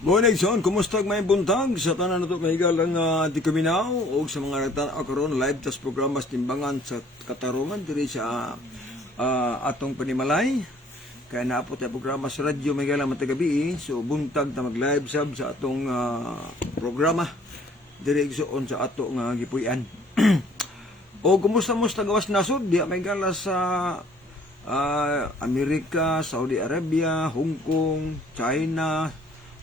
Morning son, kumusta may buntag sa tanan nato kahigalang di kuminaw o sa mga nagtanaw karon live tas programa sa timbangan sa katarungan diri sa atong panimalay. Kaya naapot ang programa sa radyo may galang matagabi, so buntag ta mag-live sab sa atong programa diri igsoon sa ato nga gipuy-an. O kumusta gawas nasod diya may gala sa Amerika, Saudi Arabia, Hong Kong, China,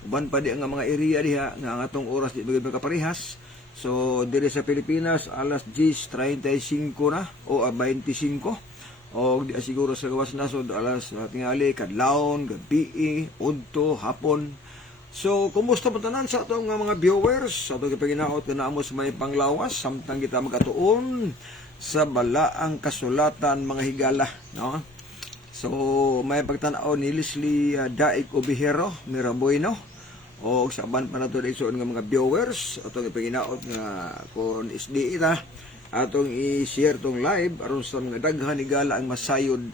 uban pa di nga mga area diha nga ang atong oras di bagay kaparehas. So diri sa Pilipinas alas 10:35 na o 25 o di siguro sa gawas nasod alas tingali kadlawon, gabi, udto, hapon. So kumusta mo tanan sa atong mga viewers sa atong gipaginaot nga amo sa may panglawas samtang kita magatuon sa balaang kasulatan mga higala, no? So may pagtan-aw ni Leslie Daig Obihero Mirabueno o sa aban pa nato igsoon nga mga viewers atong ipaginaot nga kon isdi ita atong i-share tong live aron sa mga daghan higala ang masayod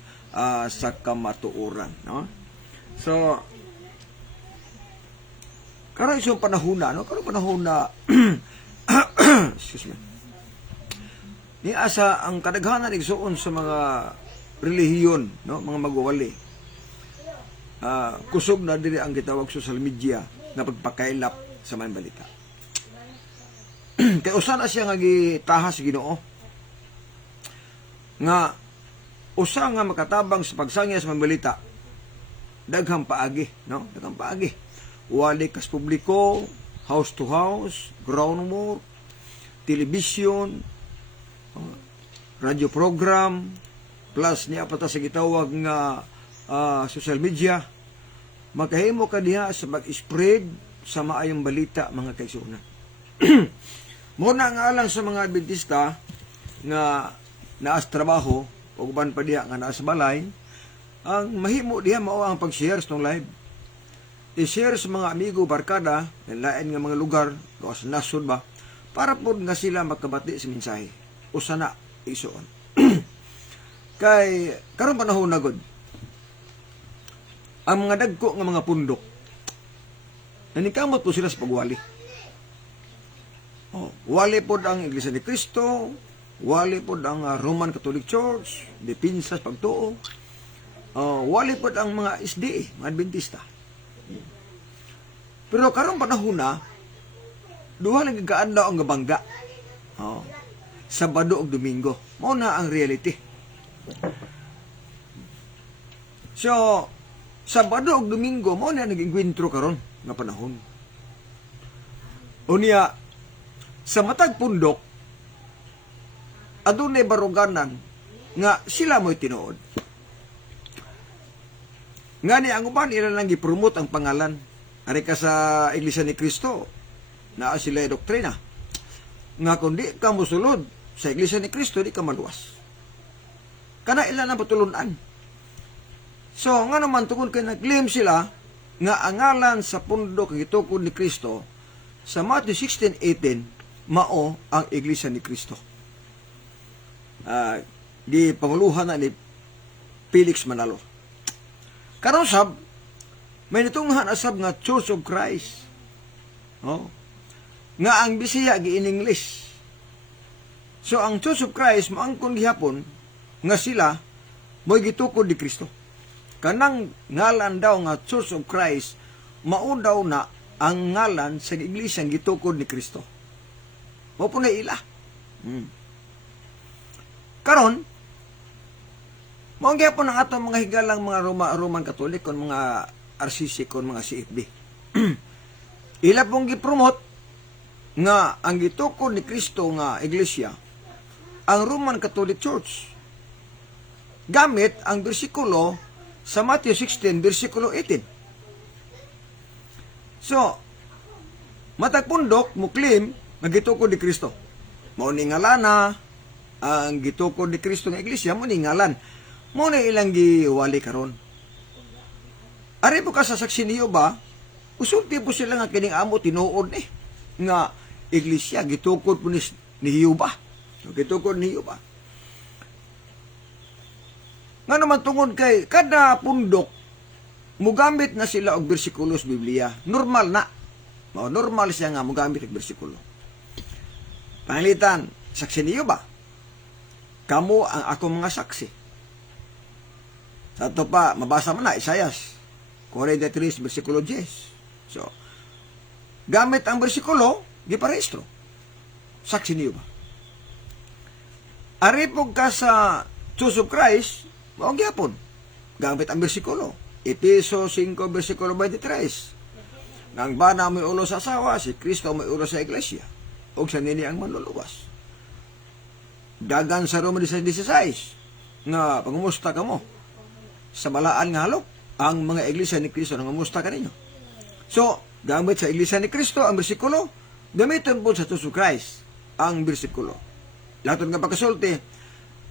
sa kamatuoran, no? So karon isong panahon na, no? Karon panahon na excuse me. Ni asa ang kadaghanan igsoon sa mga relihiyon, no, mga magwawali. Kusog na diri ang gitawag social media na pagpakailap sa mga balita. Kay usa na siya nga gitahas Ginoo nga usa nga makatabang sa pagsangya sa mga balita daghang paagi, no? Daghang paagi. Wali kas publiko, house to house, ground work, television, radio program, plus niya pa ta sa gitawag nga social media, makahimo ka diha sa mag-spread sa maayong balita mga kaigsuonan. Muna nga lang sa mga Adventista nga naas trabaho o uban pa diha nga naas balay, ang mahimo diha mao ang pag-share sa live. I-share sa mga amigo barkada ng lain nga mga lugar o sa nasod ba para po nga sila makabati sa mensahe. Usa na igsoon. Kay karon panahon na gud ang mga dagko nga mga pundok nanikamot po sila sa pagwali. Wali pod ang Iglesia ni Cristo, wali pod ang Roman Catholic Church, depinsa sa pagtuo. Wali pod ang mga SDA, mga Adventista. Pero karon panahon na duha lang gaanda ang gabangga. Sabado ug Domingo. Mao na ang reality. So, Sabado ug Domingo mao na nag-enkwentro karon nga panahon. Unya sa matag pundok adunay baruganan nga sila mo'y tinuod. Ngani ang uban ila lang gi-promote ang pangalan. Ari ka sa Iglesia ni Cristo, naa sila doktrina nga kundi ka mosulod sa Iglesia ni Cristo di ka maluwas. Kana ila na patulunan. So nga naman tungod kay nag-claim sila nga ang ngalan sa pundok nga gitukod ni Cristo sa Matthew 16:18 mao ang Iglesia ni Cristo. Di panguluhan na ni Felix Manalo. Karon sab may nitunghan asab nga Church of Christ. Nga ang Bisaya gi in English. So ang Church of Christ maangkon gihapon nga sila mo'y gitukod ni Kristo. Kanang ngalan daw nga Church of Christ mao daw na ang ngalan sa iglesia gitukod ni Kristo. Mao po na ila. Karon mao gyapon ang atong mga higalang mga Roman Catholic kon mga RCC kon mga CFB. Ila pong gipromote nga ang gitukod ni Kristo nga iglesia ang Roman Catholic Church. Gamit ang bersikulo sa Matthew 16, versikulo 18. So, matag pundok, muklim, nagitukod ni Kristo. Mao ni ngalana, ang gitukod ni Kristo nga iglesia, mao ni ngalan. Mao na ilang giwali karon. Ari po ka sa saksi niyo ba, usulti po sila nga kining amo tinuod nga iglesia, gitukod po ni Hiyuba. Gitukod ni Hiyuba. Nga naman tungod kay kada pundok mugamit na sila og bersikulo sa Biblia. Normal na. Normal siya nga mugamit og bersikulo. Pangalitan, saksi niyo ba? Kamo ang akong mga saksi. Sa ito pa, mabasa mo na, Isaias 43, bersikulo 10. So, gamit ang bersikulo, giparehistro. Saksi niyo ba? Aripog ka sa Church of Christ, mao gyapon. Gamit ang bersikulo. Efeso 5, bersikulo 23. Nang bana may ulo sa asawa, si Kristo may ulo sa iglesia. O sa nini ang manluluwas. Dagan sa Roma 16, nga pangumusta ka mo. Sa balaan nga halok, ang mga iglesia ni Kristo nangumusta ka ninyo. So, gamit sa iglesia ni Kristo ang bersikulo, gamitin po sa Church of Christ ang bersikulo. Lahat nga pagkasulti,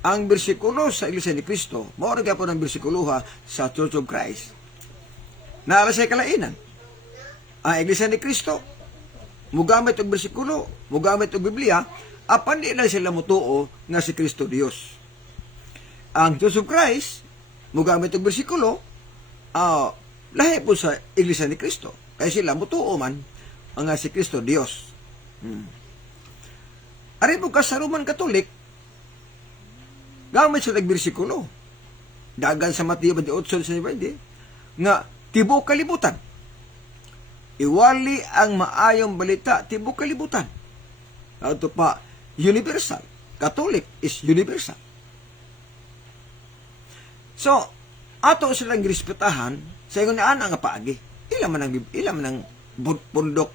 ang bersikulo sa iglesia ni Kristo, maura ka po ng bersikuloha sa Church of Christ. Naala sa kalainan. Ang iglesia ni Kristo, mugamit og bersikulo, mugamit og Biblia, apan di na sila mutuo nga si Kristo Dios. Ang Church of Christ, mugamit og bersikulo, lahi po sa iglesia ni Kristo. Kaya sila mutuo man ang si Kristo Dios. Ari po ka sa Roman Katolik, gamit sa nagbersikulo. Dagan sa Mateo 28, nga tibok kalibutan. Iwali ang maayong balita tibok kalibutan. Ito pa, universal. Catholic is universal. So, ato silang respetahan sa ingon na nga paagi. Ilan man ang pundok.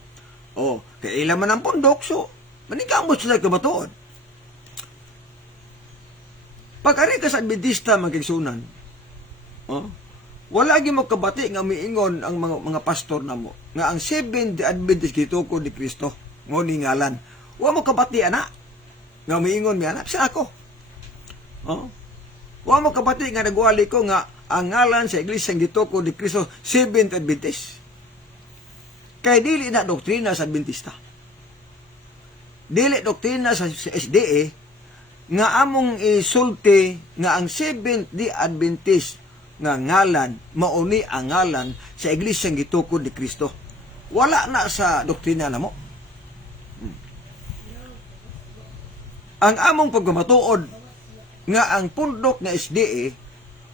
O, kaya ilan man ang pundok, so, manigamot sila kamatuon. Pag-ari ka sa Adventista magigsunan, wala gyud mo kabati nga miingon ang mga pastor namo nga ang Seventh-day Adventist gituko ni Kristo ngo ni ngalan. Wa mo kabati ana nga miingon mi ana sa ako. Wa mo kabati nga nagwali ko nga ang ngalan sa iglesia gituko ni Kristo Seventh Adventist. Kay dili na doktrina sa Adventista. Dili doktrina sa SDA nga among isulti nga ang Seventh-day Adventist nga ngalan, mauni ang ngalan sa iglesia gitukod ni Kristo. Wala na sa doktrina na mo. Ang among pagmamatuod nga ang pundok nga SDA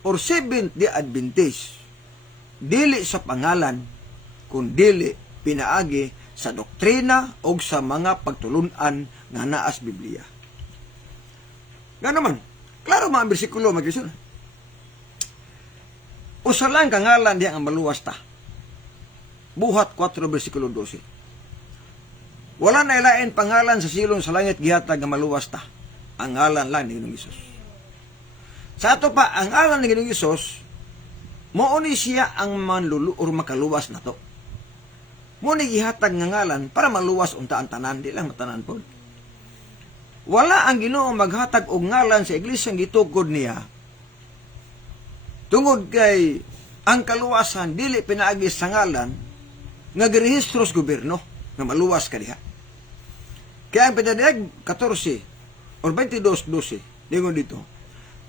or Seventh-day Adventist dili sa pangalan kundi pinaagi sa doktrina o sa mga pagtulunan nga naas Biblia. Nga naman, klaro mga bersikulo magkisunan. Usa lang kangalan diya ang maluwas ta. Buhat 4 bersikulo 12. Wala na ilain pangalan sa silong sa langit gihatag nga maluwas ta. Ang ngalan lang ni Ginoong Hesus. Sa ato pa, ang ngalan ni Ginoong Hesus, mauni siya ang manlulu or makaluwas na to. Muni gihatag nga ngalan para maluwas unta ang tanan, di lang matanan po. Wala ang Ginoo maghatag og ngalan sa iglesyang gitukod niya. Tungod kay ang kaluwasan dili pinaagi sa ngalan nga girehistro sa gobyerno nga maluwas ka diha. Kaya ang pinadayag 14 or 22:12 lingon dito,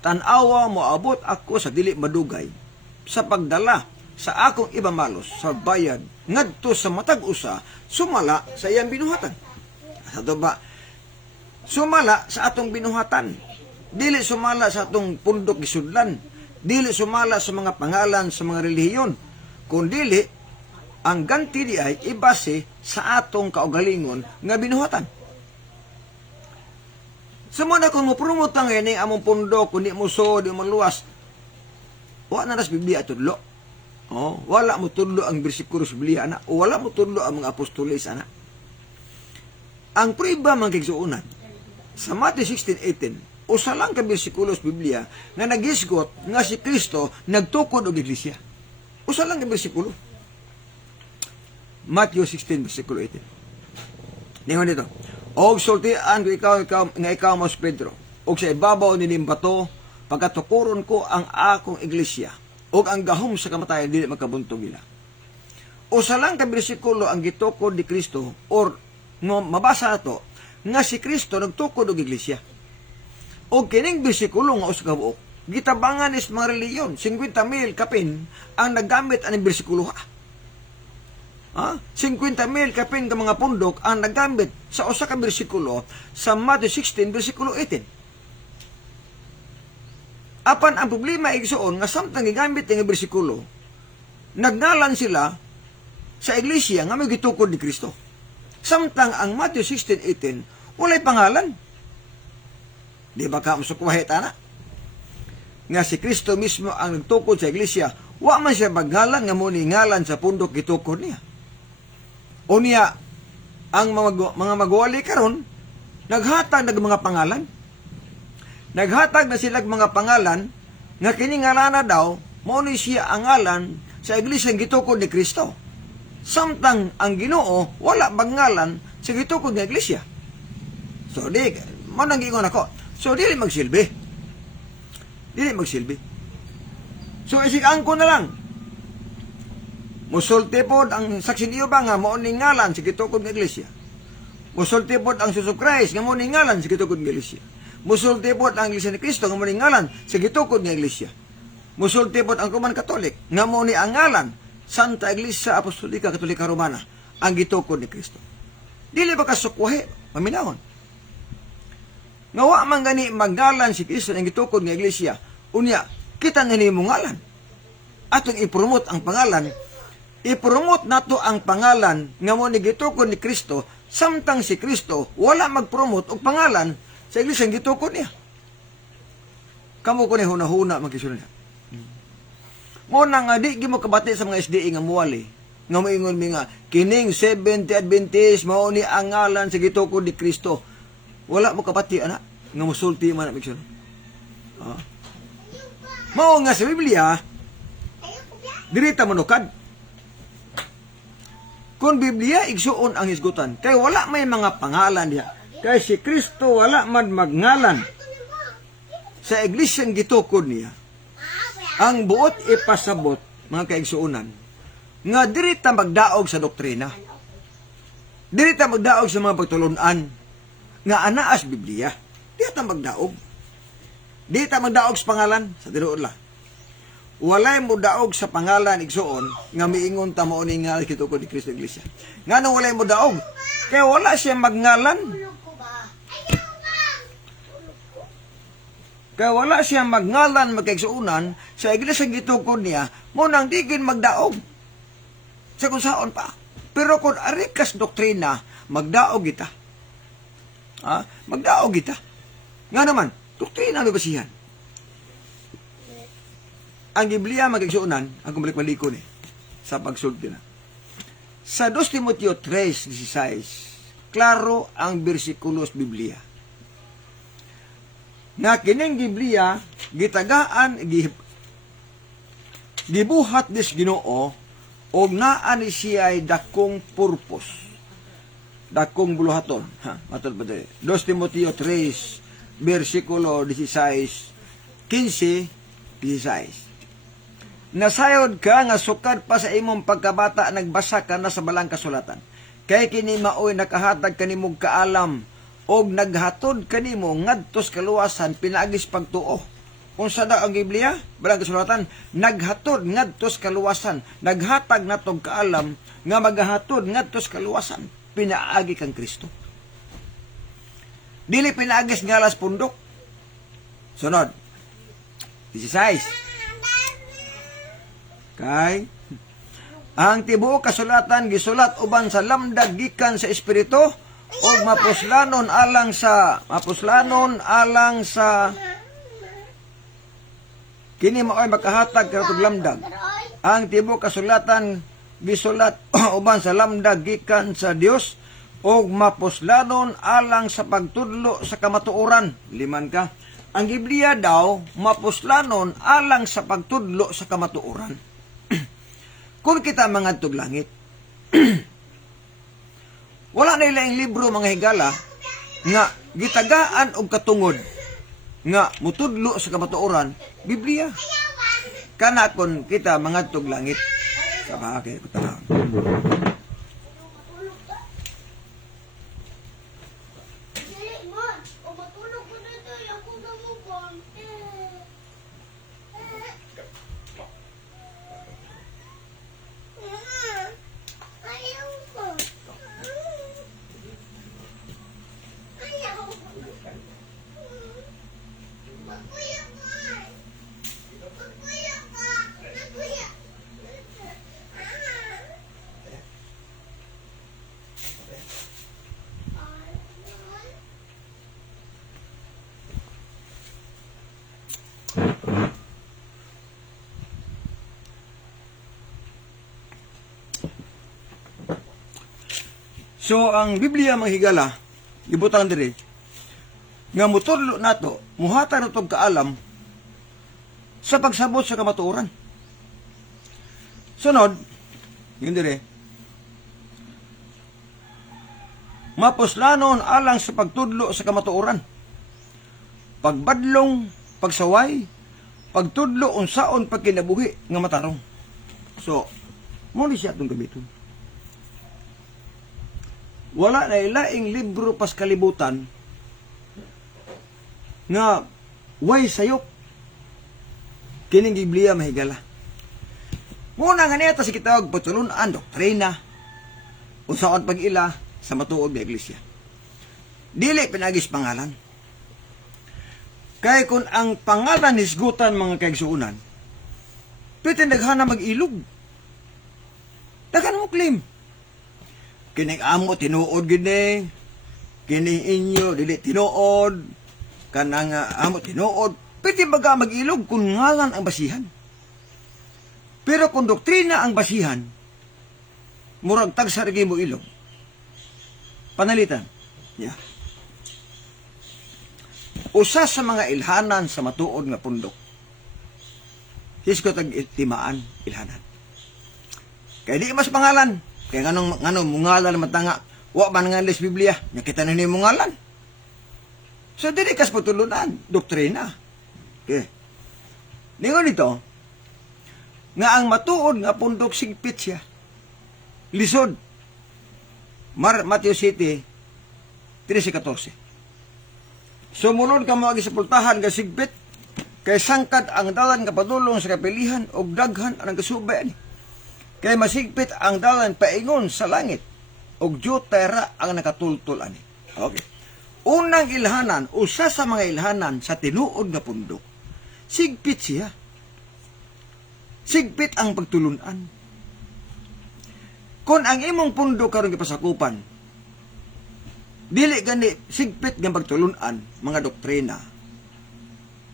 tan-awa mo abot ako sa dili madugay sa pagdala sa akong ibamalos sa bayad ngadto sa matag usa sumala sa iyang binuhatan. Ato ba? Sumala sa atong binuhatan. Dili sumala sa atong pundok gisudlan. Dili sumala sa mga pangalan sa mga relihiyon, kundi ang ganti di ay ibase sa atong kaugalingon nga binuhatan. Sumuna kung muprumot ang ini among pundo, kundi mo so, di mo luwas, wala na nas Biblia tudlo. Wala mo tudlo ang bersikulo sa Biblia, ana, o wala mo tudlo ang mga apostoles, ana. Ang priba man kigsuunan, sa Matthew 16:18, usa lang ka bersikulo sa Biblia nga nagisgot nga si Kristo nagtukod og iglesia. Usa lang ka bersikulo. Matthew 16, bersikulo 18. Ningon dito, og sultian ko ikaw mas Pedro, og sa ibabaw ni bato pagkatukuron ko ang akong iglesia, og ang gahom sa kamatayan dili makabuntog nila. Usa lang ka bersikulo ang gitukod ni Kristo or mabasa nato nga si Kristo nagtukod og iglesia. O kining bersikulo nga usa ka buok gitabangan is mga reliyon, 50,000 kapin ang naggamit ang bersikulo. 50,000 kapin ka mga pundok ang naggamit sa usa ka bersikulo sa Matthew 16, bersikulo 18. Apan ang problema igsoon nga samtang gigamit ang bersikulo, nagnalan sila sa iglesia nga may gitukod ni Kristo. Samtang ang Matthew 16:18 walay pangalan. Di ba ka masukuhit ana? Nga si Kristo mismo ang nagtukod sa iglesia, wa man siya magngalan nga mo ni ngalan sa pundok gitukod niya. O niya, ang mga magwali karon naghatag ng mga pangalan. Naghatag na sila mga pangalan nga kini ngalana daw mao ni siya ang ngalan sa iglesia gitukod ni Kristo. Samtang ang Ginoo wala bangalan sa gitukod nga iglesia. So di mo nang giingon ako. So dili magsilbi. Dili magsilbi. So isig angko na lang. Musulti pod ang saksi niyo ba nga mao ni ngalan sa gitukod nga iglesia. Musulti pod ang Jesus Christ nga mao ni ngalan sa gitukod nga iglesia. Musulti pod ang Iglesia ni Cristo nga mao ni ngalan sa gitukod nga iglesia. Musulti pod ang Roman Catholic nga mao ni ang ngalan Santa Iglesia Apostolika Katolika Romana ang gitukod ni Kristo. Dili ba kasukwahe paminahon? Nga wa man gani maggalan si Kristo ang gitukod nga iglesia, unya kita nga nimo ngalan. Atong i-promote ang pangalan, i-promote nato ang pangalan nga mo ni gitukod ni Kristo, samtang si Kristo wala mag-promote og pangalan sa iglesia nga gitukod niya. Kamo ko ni hunahuna magkisulod. Mo na nga di gimo kabati sa mga SDA nga muwali, nga moingon mi nga kining 70 Adventist mao ni ang ngalan sa gitukod ni Kristo. Wala mo kabati ana nga musulti man magkisulod. Mao nga sa Biblia dirita manukad. Kung Biblia igsuon ang hisgutan, kay wala may mga pangalan diha. Kay si Kristo wala man magngalan sa iglesia gitukod niya. Ang buot ipasabot mga kaigsuonan nga dirita magdaog sa doktrina. Dirita magdaog sa mga pagtulunan nga anaas Biblia. Dirita magdaog. Dirita magdaog sa pangalan sa tinuod la. Walay mo daog sa pangalan igsuon nga miingon ta mao ni nga gitukod ni Kristo iglesia. Ngano walay mo daog? Kay wala siya magngalan. Kaya wala siya magngalan magkaigsuunan sa iglesia gitukod niya, mo nang digin magdaog. Sa kung saon pa. Pero kung arikas doktrina, magdaog kita. Magdaog kita. Nga naman, doktrina ano ba siya? Ang Biblia magkaigsuunan, ang balik-baliko ni, sa pagsulti na. Sa 2 Timoteo 3:16, klaro ang bersikulos Biblia. Nga kining Biblia gitagaan gibuhat dis Ginoo og naa ni siya ay dakong purpose, dakong buluhaton. Matod ba diri? 2 Timoteo 3 bersikulo 16, 16. Nasayod ka nga sukad pa sa imong pagkabata nagbasa ka na sa balang kasulatan. Kay kini maoy nakahatag kanimong kaalam og naghatod kanimo ngadtos kaluwasan pinaagis pagtuo. Kung sa ang Biblia, balang kasulatan, naghatod ngadtos kaluwasan, naghatag natog kaalam nga maghatod ngadtos kaluwasan, pinaagi kang Kristo. Dili pinaagis ngalas pundok. Sunod. 16. Kay ang tibuok kasulatan gisulat uban sa lamdag gikan sa espiritu og mapuslanon alang sa kini maoy makahatag kanatog lamdag. Ang tibuok kasulatan gisulat uban sa lamdag gikan sa Dios og mapuslanon alang sa pagtudlo sa kamatuoran. Liman ka. Ang Biblia daw mapuslanon alang sa pagtudlo sa kamatuoran. Kung kita mangadtog langit, wala na ilang libro mga higala nga gitagaan og katungod nga mutudlo sa kamatuoran, Biblia. Kana kon kita mangadtog langit, kabake ko ta. So ang Biblia mga higala, gibutang diri nga mutudlo nato, muhata na tog kaalam sa pagsabot sa kamatuoran. Sunod, yun dire, mapuslanon alang sa pagtudlo sa kamatuoran, pagbadlong, pagsaway, pagtudlo unsaon pagkinabuhi nga matarong. So, mo ni siya itong gamiton. Wala na ilaing libro pas kalibutan nga way sayop kining Biblia mahigala. Muna nga niya ta si kitawag patulunan, doktrina, unsaon pag-ila sa matuod nga iglesia. Dili pinagis pangalan. Kaya kung ang pangalan hisgutan mga kaigsuunan, pwede naghana mag-ilog. Dagan mo claim. Kining amo tinuod gini, kining inyo dili tinuod, kanang amo tinuod, pwede baga mag-ilog kung ngalan ang basihan. Pero kung doktrina ang basihan, murag tagsarigi mo ilog. Panalitan. Yeah. Usa sa mga ilhanan sa matuod nga pundok. Hisko tag timaan ilhanan. Kaya di mas pangalan. Kaya nganong mungalan matanga. Wa man nga les Biblia. Nakita na ni mungalan. So dili kas patulunan. Doktrina. Okay. Ningon ito, nga ang matuod nga pundok sigpit siya. Lisod. Matthew City, 13:14. Sumunod ka mo sa pultahan nga sigbit, kay sangkad ang dalan nga padulong sa kapilihan o daghan ang kasubay ani. Kay masigpit ang dalan paingon sa langit o jutera ang nakatultol ani. Okay. Unang ilhanan, usa sa mga ilhanan sa tinuod nga pundok, sigpit siya. Sigpit ang pagtulunan. Kung ang imong pundok karon gipasakupan, dili gani sigpit nga pagtulunan mga doktrina.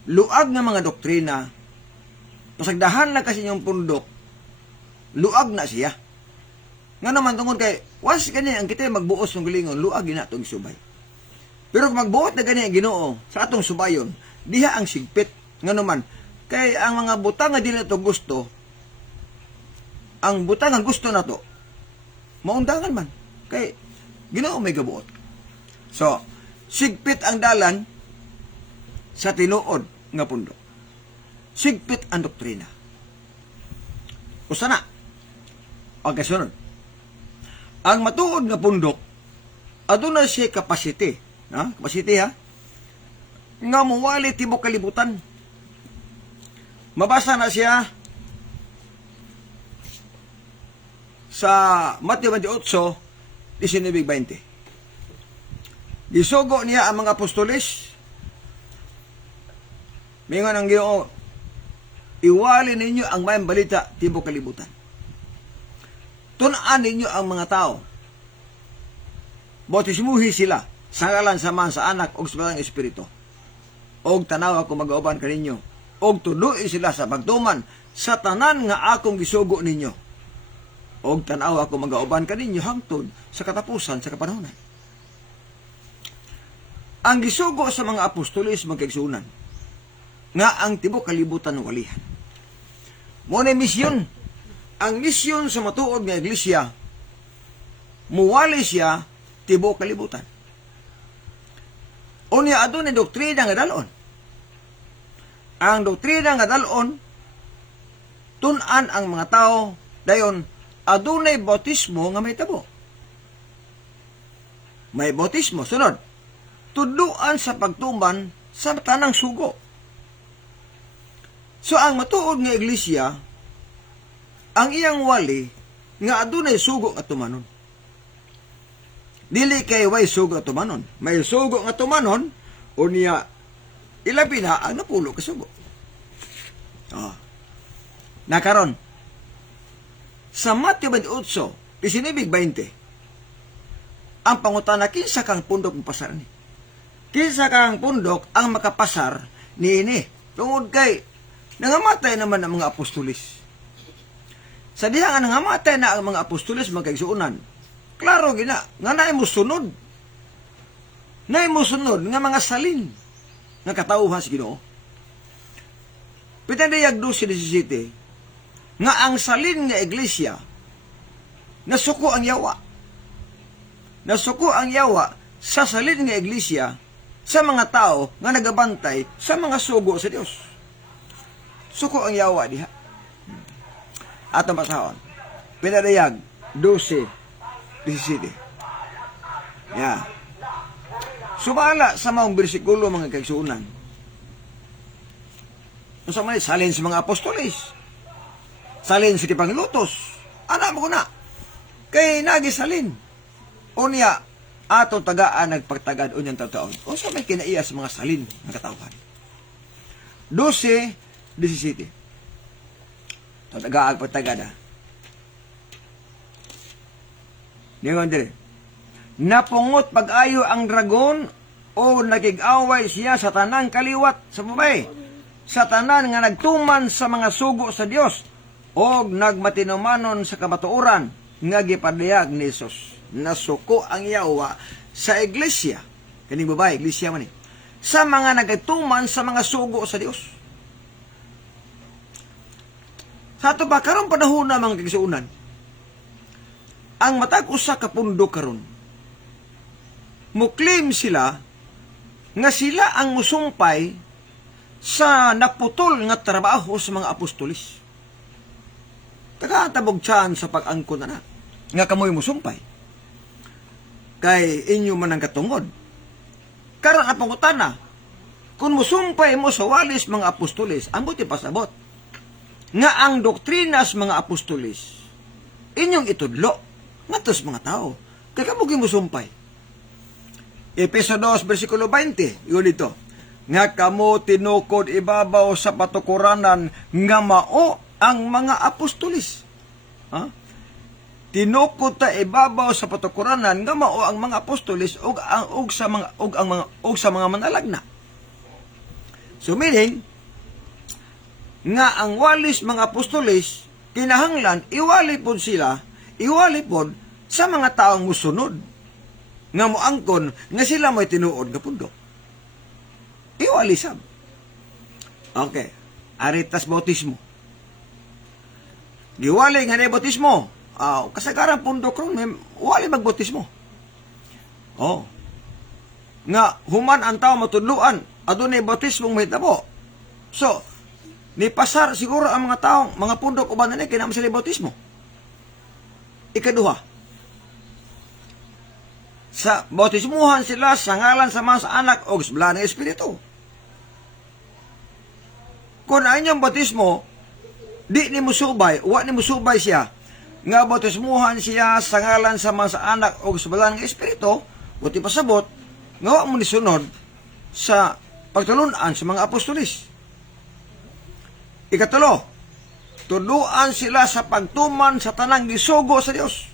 Luag nga mga doktrina, pasagdahan na kasi yung pundok, luag na siya. Nga naman tungkol kay, once gani ang kita magbuos ng galingon, luag na itong subay. Pero kung magbuot na gani ang Ginoo sa atong subayon, diha ang sigpit. Nga naman, kay ang mga butang nga dili to gusto, ang butang nga gusto na to, maundangan man. Kay Ginoo may gabuot. So, sigpit ang dalan sa tinuod nga pundok. Sigpit ang doktrina. Usa na. Ang kasunod. Ang matuod nga pundok, aduna siya capacity. Capacity ha? Nga muwali tibok kalibutan. Mabasa na siya sa Matthew 28, 19-20. Gisugo niya ang mga apostoles. Mingon ang Ginoo, iwali ninyo ang mayang balita tibok kalibutan. Tunaan ninyo ang mga tao. Bautismuhi sila sa ngalan sa Man, sa Anak ug sa Batang Espiritu. Og tanaw ako mag-auban kaninyo. Og tuloy sila sa pagtuman sa tanan nga akong gisugo ninyo. Og tanaw ako mag-auban kaninyo hangtod sa katapusan sa kapanahonan. Ang gisugo sa mga apostoles magkaigsunan nga ang tibok kalibutan ng walihan. Muna misyon. Ang misyon sa matuod nga iglesia, muwali siya tibok kalibutan. Unya adunay doktrina nga dalon. Ang doktrina nga dalon, tunan ang mga tao, dayon adunay bautismo nga may tabo. May bautismo. Sunod, tudluan sa pagtuman sa tanang sugo. So ang matuod nga iglesia, ang iyang wali nga adunay sugo nga tumanon. Dili kay way sugo nga tumanon. May sugo nga tumanon, unya ilabi na ang napulo ka sugo. Nakaron, sa Matthew 28, 19-20, ang pangutana, kinsa kang pundok mapasar ni? Kinsa kang pundok ang makapasar ni ini? Tungod kay, nangamatay naman ang mga apostolis. Sa diha nga nangamatay na ang mga apostolis magkaigsuunan, klaro gina nga naay mo sunod. Naay mo sunod nga mga salin nga katawhan sa Ginoo. Pitandayag 12:17 nga ang salin nga iglesia nasuko ang yawa. Nasuko ang yawa sa salin nga iglesia sa mga tao nga nagabantay sa mga sugo sa Dios. Suko ang yawa diha. Atong basahon. Pinadayag 12:17. Yeah. Sumala sa maong bersikulo mga kaigsuunan. Unsa man salin sa mga apostoles. Salin sa kipanglutos. Ana mo na. Kay nagisalin. Unya atong tagaan nagpagtagad unyang taon. Unsa may kinaiya sa mga salin ng katawhan. 12:17. Tagaan pagtagada. Ningon dire. Napungot pag-ayo ang dragon o nakig-away siya sa tanang kaliwat sa babae. Sa tanan nga nagtuman sa mga sugo sa Dios o nagmatinumanon sa kamatuoran nga gipadayag ni Jesus. Nasuko ang yawa sa iglesia. Kaning babae, iglesia man sa mga nagtuman sa mga sugo sa Dios. Sa ato ba karong panahon na mga kagsuunan, ang matag usa ka pundo karon muklim sila nga sila ang musumpay sa naputol nga trabaho sa mga apostolis. Tagatabog tiyan sa pag-angkon na nga kamoy musumpay. Kay inyo man ang katungod. Karang apangutan na, kung musumpay mo sa walis mga apostolis, ambot ipasabot. Nga ang doktrinas mga apostolis, inyong itudlo, nga tos mga tao, kay kamugi musumpay. Efeso 2:20, yun ito. Nga kamo tinukod ibabaw sa patukuranan nga mao ang mga apostolis. Ha? Tinukod ta ibabaw sa patukuranan nga mao ang mga apostolis ug sa mga manalagna. So meaning nga ang walis mga apostolis kinahanglan iwali pod sa mga taong musunod nga moangkon nga sila may tinuod nga pundo. Iwali sab. Okay. Aritas bautismo. Giwali nga na bautismo. Kasagaran pundo kron may wali magbautismo. Oh. Nga human ang tao matudluan adunay bautismong mahitabo. So, ni pasar siguro ang mga taong mga pundok uban na kinahanglan sila bautismo. Ikaduha, sa bautismuhan sila sa ngalan sa mga sa anak o sa bala ng Espiritu. Kung ang inyong bautismo, di ni musubay, wa ni musubay siya, nga bautismuhan siya sa ngalan sa mga sa anak o sa bala ng Espiritu, buti pasabot, nga wa mo nisunod sa pagtulunan sa mga apostolis. Ikatulo, tuluan sila sa pagtuman sa tanang gisugo sa Dios.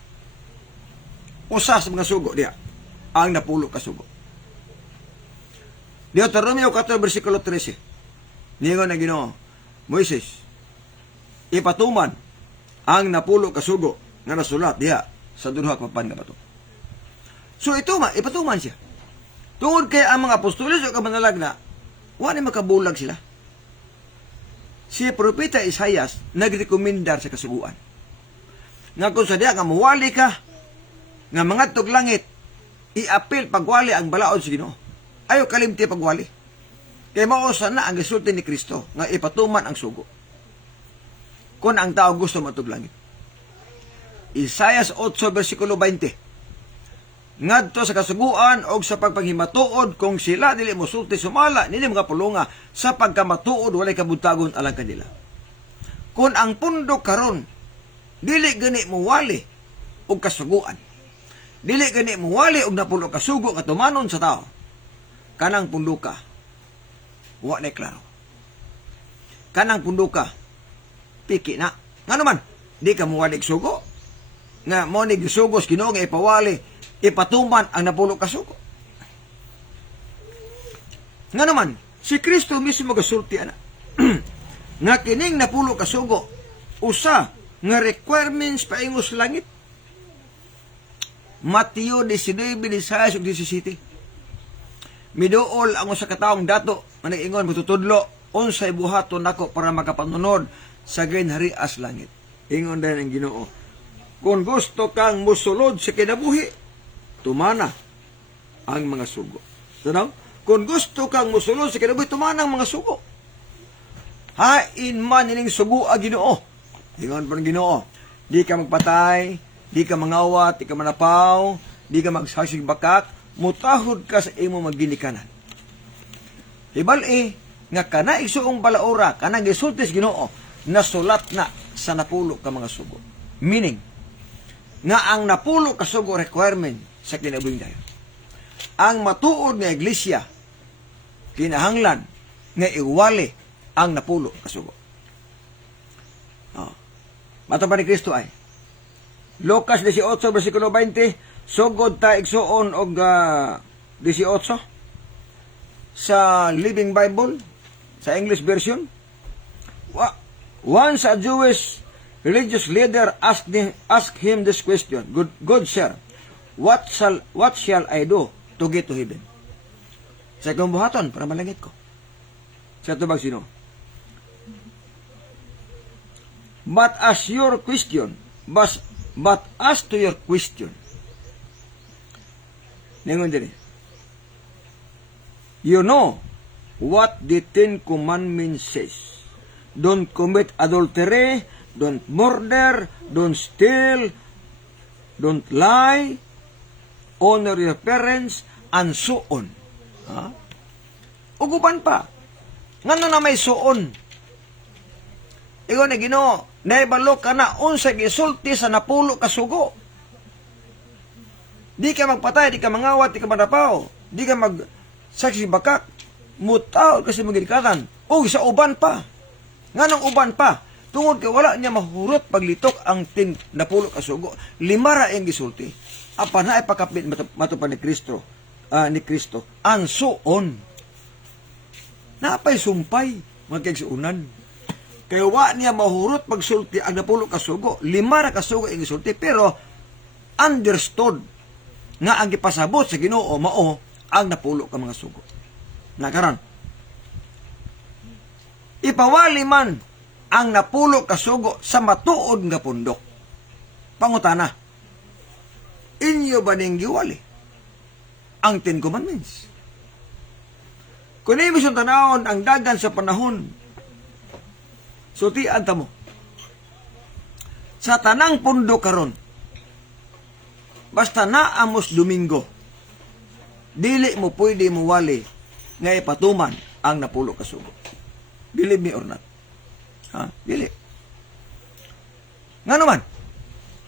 Usa sa mga sugo diya ang napulo ka sugo. Deuteronomio 4:13. Ningon na Ginoo, Moises, ipatuman ang napulo ka sugo nga nasulat diha sa duha ka papan nga bato. So ipatuman siya. Tungod kay ang mga apostoles o kamanalagna, wala makabulag sila. Si Propeta Isaias nagrekomendar sa kasuguan. Nga kung sa diya nga muwali ka, nga mga tug langit, i-apil pagwali ang balaod sa Ginoo. Ayaw kalimti pagwali. Kaya mausa na ang gisulti ni Kristo nga ipatuman ang sugo. Kung ang tao gusto matug langit. Isaias 8:20. Ngadto sa kasuguan o sa pagpanghimatuod kung sila dili mosulti sumala nini mga pulunga sa pagkamatuod walay kabutagon alang kanila. Kung ang pundo karon dili gani muwali og kasuguan, dili gani muwali og napulo ka sugo nga tumanon sa tao, kanang pundo ka wa na klaro. Kanang pundo ka piki na ngano man di ka muwali og sugo nga mo ni gisugos Ginoo nga ipawali ipatuman ang napulo ka sugo. Nga naman, si Kristo mismo gasulti ana. Nga kining napulo ka sugo, usa nga requirements paingos langit. Mateo 19:16 ug 17. Miduol ang usa ka taong dato nga nag-ingon matutudlo unsay buhaton nako para makapanunod sa ginharias langit. Ingon din ang Ginoo, kung gusto kang musulod sa kinabuhi, tumana ang mga sugo. Tanaw? Kung gusto kang musulod sa kinabuhi, tumana ang mga sugo. Hain man ining sugo ang Ginoo. Ingon pa ng Ginoo, di ka magpatay, di ka mangawat, di ka manapaw, di ka magsasig bakak, mutahod ka sa imo magginikanan. Hibal nga kana igsuong balaura, kanang gisultis Ginoo, nasulat na sa napulo ka mga sugo. Meaning, nga ang napulo ka sugo requirement sa kinabuhing dayon. Ang matuod nga iglesia, kinahanglan nga iwali ang napulo ka sugo. Mato pa ni Kristo ay, Lucas 18, versikulo 20, sugod ta igsuon og 18 sa Living Bible, sa English version. Once a Jewish religious leader asked him this question, Good sir, what shall I do to get to heaven? Sa ikong buhaton para malangit ko. Sa tubag sino? But as to your question, ningon diri, you know what the Ten Commandments says. Don't commit adultery, don't murder, don't steal, don't lie, honor your parents, and so on. Uguban pa. Ngano na may suon? Igon na Ginoo, naibalo ka na unsay gisulti sa napulo ka sugo. Di ka magpatay, di ka mangawat, di ka manapaw, di ka magsaksi bakak, mutaw kasi magigikatan. O sa uban pa. Nganong uban pa? Tungod kay wala niya mahurot paglitok ang napulo ka sugo. 5 ra ang gisulti. Apa na ipakapit matupan ni Kristo, and so on. Napay sumpay, magkaigsuunan. Kaya wa niya mahurot pagsulti ang napulo ka sugo. 5 ra ka sugo ang gisulti, pero understood nga ang gipasabot sa Ginoo mao ang napulo ka mga sugo. Nakaron, ipawali man ang napulo ka sugo sa matuod nga pundok. Pangutana, inyo ba ning giwali ang Ten Commandments? Kung ibig tanawon ang dagan sa panahon, sutian ta mo. Sa tanang pundok karon, basta naamos Domingo, dili mo pwede mo wali nga ipatuman ang napulo ka sugo. Believe me or not. Dili. Nga naman,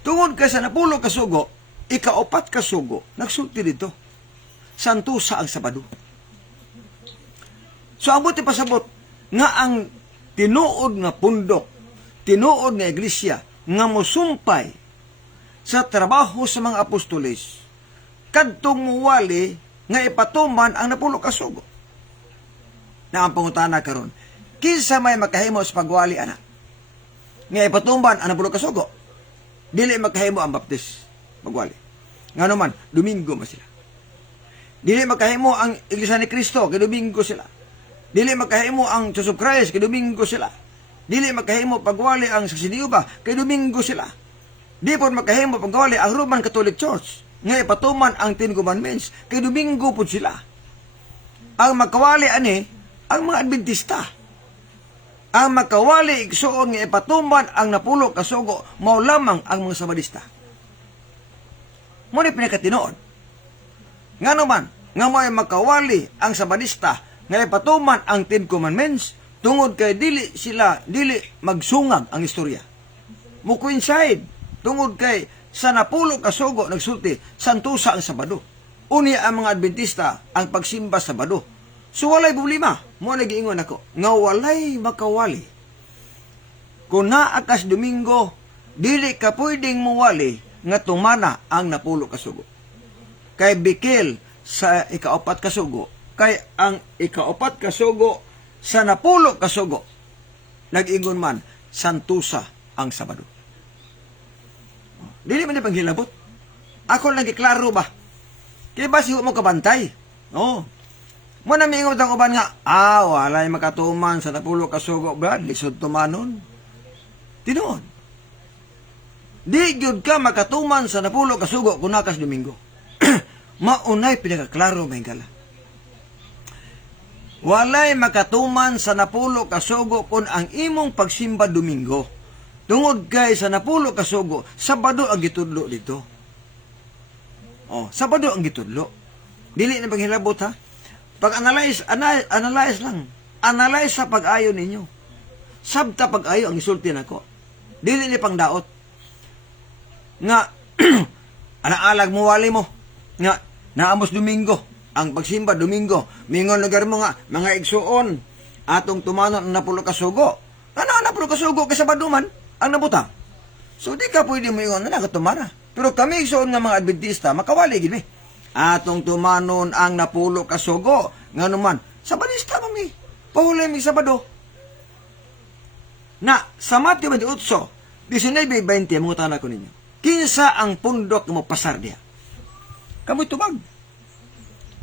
tungod ka sa napulo ka sugo, ika-4 ka sugo, nagsulti dito. Santusa ang Sabado. So, abot ipasabot nga ang tinuod nga pundok, tinuod nga iglesia, nga musumpay sa trabaho sa mga apostoles, kadtong muwali nga ipatuman ang napulo ka sugo. Na ang pangutana karon, kinsa may makahimo sa pagwali ana? Nga ipatuman ang napulo ka sugo. Dili makahimo ang baptis pagwali. Ngano man, Domingo man sila. Dili makahimo ang Iglesia ni Cristo, kay Domingo sila. Dili makahimo ang Church of Christ, kay Domingo sila. Dili makahimo pagwali ang Saksiniuba, kay Domingo sila. Di po makahimo pagwali ang Roman Catholic Church, nga ipatuman ang Ten Commandments, kay Domingo po sila. Ang makawali ani, ang mga Adventista. Ang makawali igsuon nga ipatuman ang napulo ka sugo, mao lamang ang mga Sabadista. Mo ni pinakatinuod. Nga naman, nga may makawali ang Sabadista, nga ipatuman ang Ten Commandments, tungod kay dili magsungag ang istorya. Mo coincide, tungod kay sa napulo ka sugo nagsulti, santusa ang Sabado. Unya ang mga Adventista ang pagsimba sa Sabado. So walay problema, mo nagiingon ako, nga walay makawali. Kung naakas Domingo, dili ka pwedeng muwali nga tumana ang napulo ka sugo. Kay bikil sa ika-4 ka sugo, kay ang ika-4 ka sugo sa napulo ka sugo, nag-ingon man, santusa ang Sabado. Dili man panghilabot. Ako lang giklaro ba? Kaya ba siya mo kabantay? Oo. Mo na mingot ang uban nga, walay makatuman sa napulo kasugo, brad, lisod tumanon. Tinuod. Di gyud ka makatuman sa napulo kasugo kung nakas Domingo. Maunay pinakaklaro may kala. Walay makatuman sa napulo kasugo kung ang imong pagsimba Domingo. Tungod kay sa napulo kasugo, Sabado ang gitudlo dito. Sabado ang gitudlo. Dili na paghilabot ha. Pag-analyze lang. Analyze sa pag-ayo ninyo. Sabta pag-ayo ang isulti nako. Dili ni pangdaot. Nga, anaalag mo wali mo. Nga, naamos Domingo. Ang pagsimba Domingo. Mingon lugar mo nga, mga igsuon. Atong tumanon ang napulo kasugo. Ano ang napulo kasugo kay Sabado man? Ang nabutang. So, di ka pwede mo ingon na nakatumara. Pero kami igsuon nga mga Adventista, makawali gini. Atong tumanon ang napulo kasugo. Nga naman, Sabadista mami. Pahuli mi Sabado. Na, sa Mateo 28, 19:20, mga tanan ko ninyo. Kinsa ang pundok mo pasar diha? Kamoy tubag.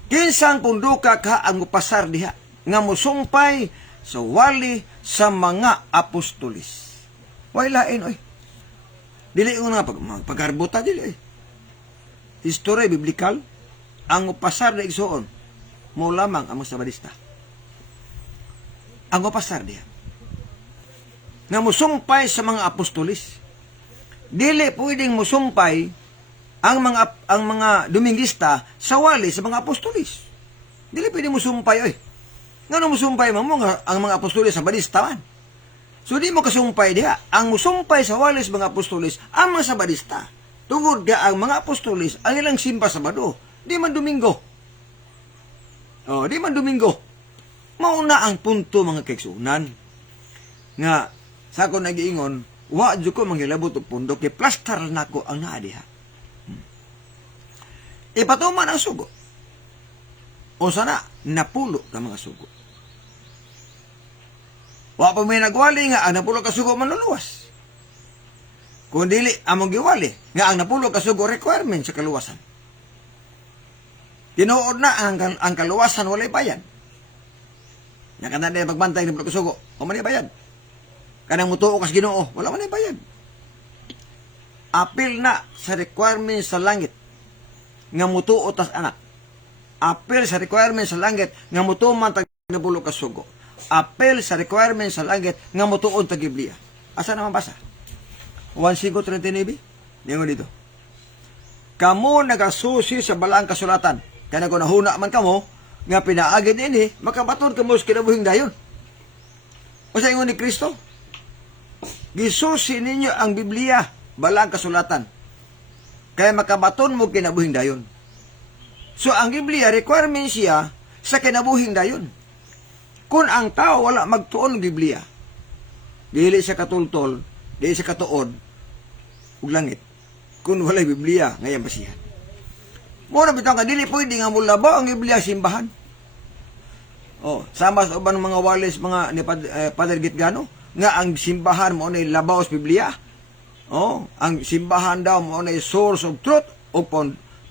Kinsa ang pundok ka ang pasar diha? Nga musumpay sa wali sa mga apostolis. Way lain, oy. Dili ko na pagkarbuta, dili, oy. History, biblikal, ang pasar na igsuon, mo lamang ang mga Sabadista. Ang pasar diha. Nga musumpay sa mga apostolis. Dili pwedeng musumpay ang mga Domingista sa wali sa mga apostolis. Dili pwedeng musumpay oy. Ngano musumpay mo nga ang mga apostolis sa Sabadista man. So di mo kasumpay diha. Ang musumpay sa wali sa mga apostolis ang mga Sabadista. Tungod ga ang mga apostolis ang ilang simba Sabado, di man Domingo. Di man Domingo. Mauna ang punto mga kaigsuunan. Nga sa ako nagiingon, wa jud ko manghilabot og pundok kay plaster nako ang naa diha. Ipatuman ang sugo. O sana napulo ka mga sugo. Wa pa may nagwali nga ang napulo ka sugo manluluwas. Kung dili among giwali nga ang napulo ka sugo requirement sa kaluwasan. Tinuod na ang kaluwasan walay bayad. Nya kana na pagbantay ng napulo ka sugo, o man bayad. Kanang mutuo kas Ginoo, wala man bayad. Apil na sa requirement sa langit nga mutuo tas anak. Apil sa requirement sa langit nga mutuo man tag napulo ka sugo. Apil sa requirement sa langit nga mutuon tag Biblia. Asa naman basa? 1:5:39. Dingo dito. Kamo nagasusi sa balaang kasulatan. Kaya kung nahuna man kamo nga pinaagid ini, makabaton kamo sa kinabuhing dayon. O sa ingon ni Kristo, gisusi ninyo ang Biblia, balaang kasulatan. Kaya makabaton mo kinabuhing dayon. So ang Biblia requirement siya sa kinabuhing dayon. Kung ang tao wala magtuon ng Biblia, dili siya katultol, dili siya katuod, ug langit. Kung wala Biblia, ngayon basihan. Muna bitaw ka, dili pwede nga mulabaw ang Biblia simbahan. Sama sa uban mga walis, mga ni Padre Gitgano, nga ang simbahan mo na labaw sa Biblia. Ang simbahan daw mo na source of truth o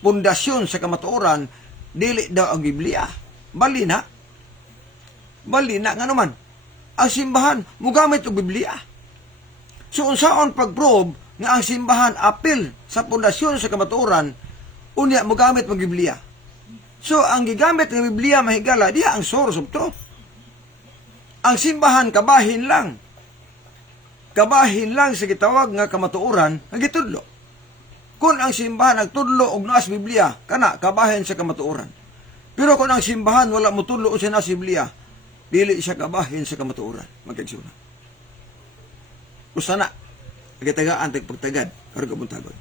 pundasyon sa kamatuoran, dili daw ang Biblia. Bali na nga naman. Ang simbahan mugamit og Biblia. So unsaon pag-probe nga ang simbahan apil sa pundasyon sa kamatuoran, unya mugamit og Biblia. So ang gigamit ng Biblia mahigala diha ang source of truth. Ang simbahan kabahin lang sa gitawag nga kamatuoran ang gitudlo. Kung ang simbahan nagtudlo og naa sa Biblia, kana kabahin sa kamatuoran. Pero kung ang simbahan wala motudlo og naa sa Biblia, dili siya kabahin sa kamatuoran. Magkaigsunan. Usa na gitagaan pagtagad aron kabuntagod.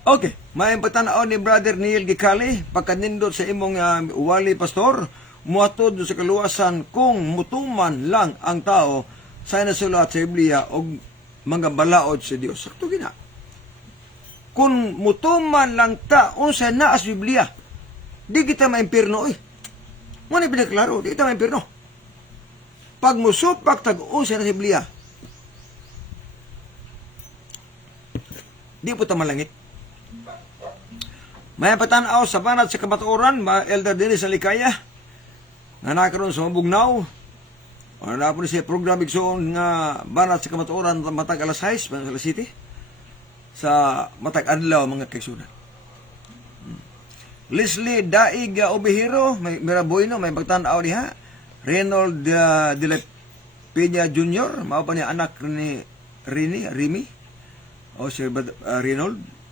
Okay, may patanaw ni Brother Neil Gicali pagkanindot sa imong wali pastor, muatod sa kaluwasan kung mutuman lang ang tao sa nasulat sa Biblia og mga balaod sa Dios. Sakto gina. Kung mutuman lang ta unsa naa sa Biblia, di kita maimpirno oy. Mo ni pinaklaro, di kita maimpirno. Pag musupak tag unsa na sa Biblia, di po ta malangit. May patanaw sa banat sa kamatuoran, mga elder din sa Likaya, nga nakaroon sa Mabugnaw, o na po siya program igsoon nga banat sa kamatuoran matag alas 6, sa City, sa matag adlaw mga kaigsunan. Leslie Daig Obihiro, may Miraboyno, may pagtanaw diha. Reynold de la Peña Jr., mao pa niya anak ni Remy, o si Reynold.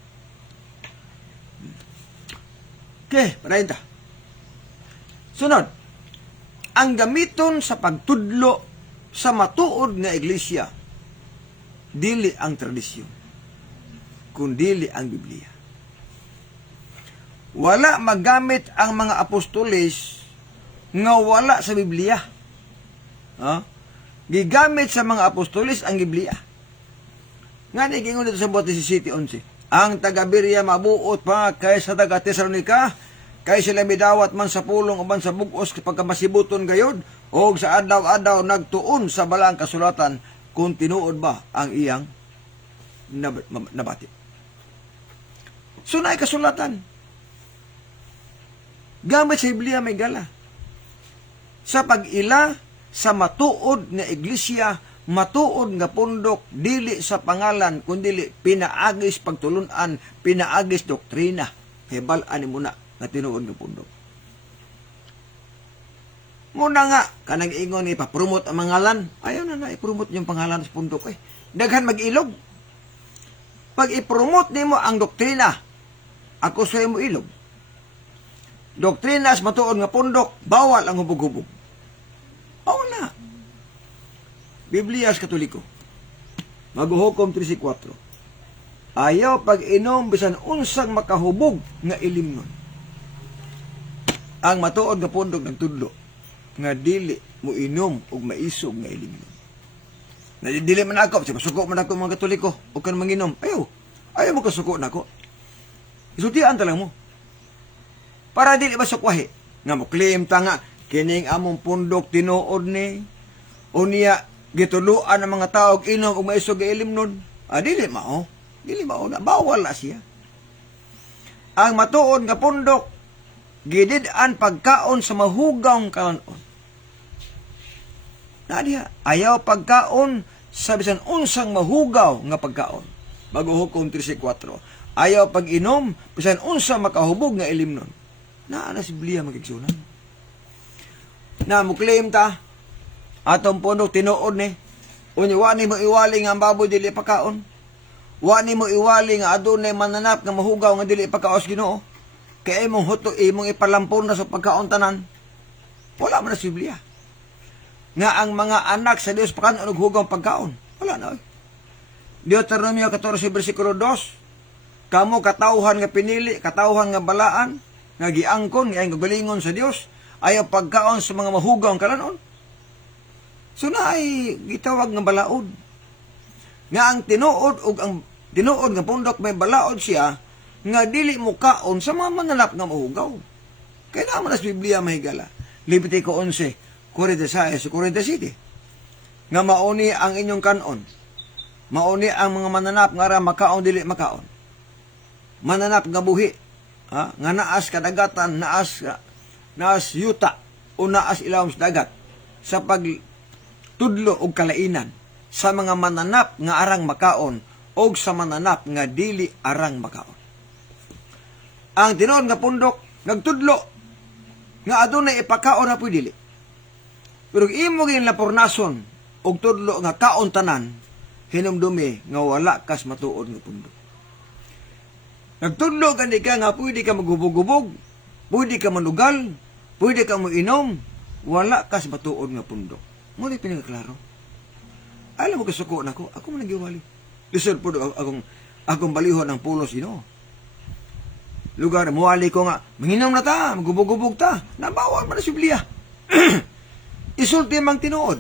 Okay, panayin ta. Sunod, ang gamiton sa pagtudlo sa matuod nga iglesia, dili ang tradisyon, kundili ang Biblia. Wala magamit ang mga apostoles nga wala sa Biblia. Gigamit sa mga apostoles ang Biblia. Nga nagingon dito sa buhat 17:11. Ang taga-Berea mabuot pa kaysa taga-Tesalonika, kay sila midawat man sa pulong uban sa bugos kapag masibuton gayod, o sa adlaw-adlaw nagtuon sa balang kasulatan kung tinuod ba ang iyang nabati. Sunay kasulatan. Gamit sa Biblia may gala. Sa pag-ila sa matuod nga iglesia, matuod nga pundok, dili sa pangalan, kundili pinaagis pagtulunan, pinaagis doktrina. Hebal-ani muna nga tinuod nga pundok. Muna nga, kanang ingon ipapromote ang mangalan. Ayaw na ipromote yung pangalan sa pundok. Daghan mag-ilog. Pag ipromote nimo ang doktrina, ako sa mo ilog. Doktrina sa matuod nga pundok, bawal ang hubog-hubog. Bawal na. Biblia sa Katoliko. Maghuhukom 3:4. Ayaw pag-inom bisan unsang makahubog nga ilimnon. Ang matuod nga pundok nagtudlo nga dili mo inom og maisog nga ilimnon. Na dili man ako, suko man ako mga Katoliko o kan manginom. Ayaw mo kasuko nako. Isultian ta lang mo. Para dili masukwahi nga mo claim ta nga kining among pundok tinuod ni unya gituluan ang mga tao inom ug maisog nga ilimnon. Dili mao. Dili mao na bawal na siya. Ang matuod nga pundok gidid-an pagkaon sa mahugawng kalanon. Nadiha, ayaw pagkaon sa bisan unsang mahugaw nga pagkaon. Maghuhukom 3:4. Ayaw pag-inom bisan unsang makahubog nga ilimnon. Naa si Biblia magigsunan. Na mo claim ta atong pundok tinuod ni unya wani mo iwali nga ang baboy dili pagkaon. Wani mo iwali nga adunay mananap nga mahugaw nga dili pagkaos Ginoo. Kay imong huto imong ipalampon na sa pagkaon tanan. Wala man sa Biblia. Nga ang mga anak sa Dios pakanon og hugaw pagkaon. Wala na. Deuteronomio 14:2. Kamo katawhan nga pinili, katawhan nga balaan, nga giangkon nga galingon sa Dios, ayaw pagkaon sa mga mahugaw ang kalanon. So na ay gitawag nga balaod. Nga ang tinuod ug ang tinuod nga pundok may balaod siya nga dili mo kaon sa mga mananap nga mahugaw. Kaya naman as Biblia mahigala. Levitico 11:47 nga mauni ang inyong kanon. Mauni ang mga mananap nga ra makaon dili makaon. Mananap nga buhi, nga naas kadagatan, naas yuta o naas ilawom sa dagat sa pagtudlo og kalainan sa mga mananap nga arang makaon o sa mananap nga dili arang makaon. Ang tinuod nga pundok nagtudlo nga adunay ipakaon na pwede dili. Pero imo gin lapornason og tudlo nga kaon tanan hinumdumi nga wala kas matuod nga pundok. Nagtudlo gani ka nga pwede ka maghubog-hubog, pwede ka manugal, pwede ka moinom, wala kas matuod nga pundok. Muna pinagaklaro. Alam mo kasuko na ko, ako man nagiwali. Lisod po akong balihon ng pulos Ginoo. Lugar, muwali ko nga, manginom na ta, maghubog-hubog ta, nabawal man na si Biblia. Isulti mang tinuod.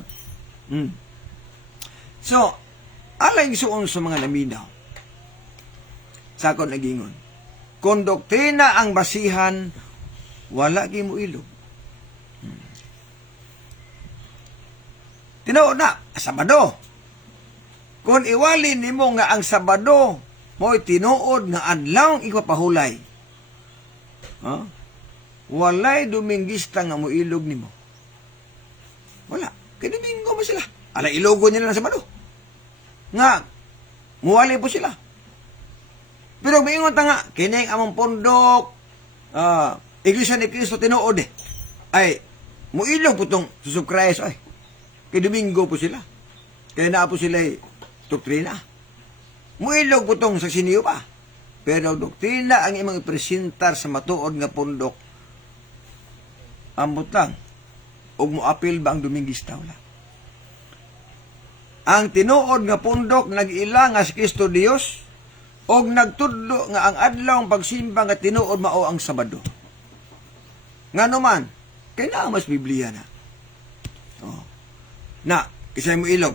So, alay suon sa mga laminaw. Sakon nagingon. Kung doktrina ang basihan, wala gi mo ilog. Tinuod na, Sabado. Kung iwali nimo nga ang Sabado mo'y tinuod nga adlaw ipapahulay, Ha? Walay Dominguista nga mo ilog nimo. Wala. Kay Domingo mo sila. Ala ilogo nila na sa Sabado. Nga, muwali po sila. Pero maingon ta nga, kining among pondok, Iglesia ni Cristo tinuod ay, muilog po itong Jesus Christ, ay. Kay Domingo po sila. Kaya na po sila doktrina. Muilog po itong sa siniyo pa. Pero doktrina ang imong ipresentar sa matuod nga pondok, ambot lang. O muapil ba ang Domingista? Wala. Ang tinuod nga pundok nag-ila nga si Kristo Dios og nagtudlo nga ang adlaw pagsimba nga tinuod mao ang Sabado. Ngano man, kay naa mas Biblia na. Oh. Na, kisay mo ilog.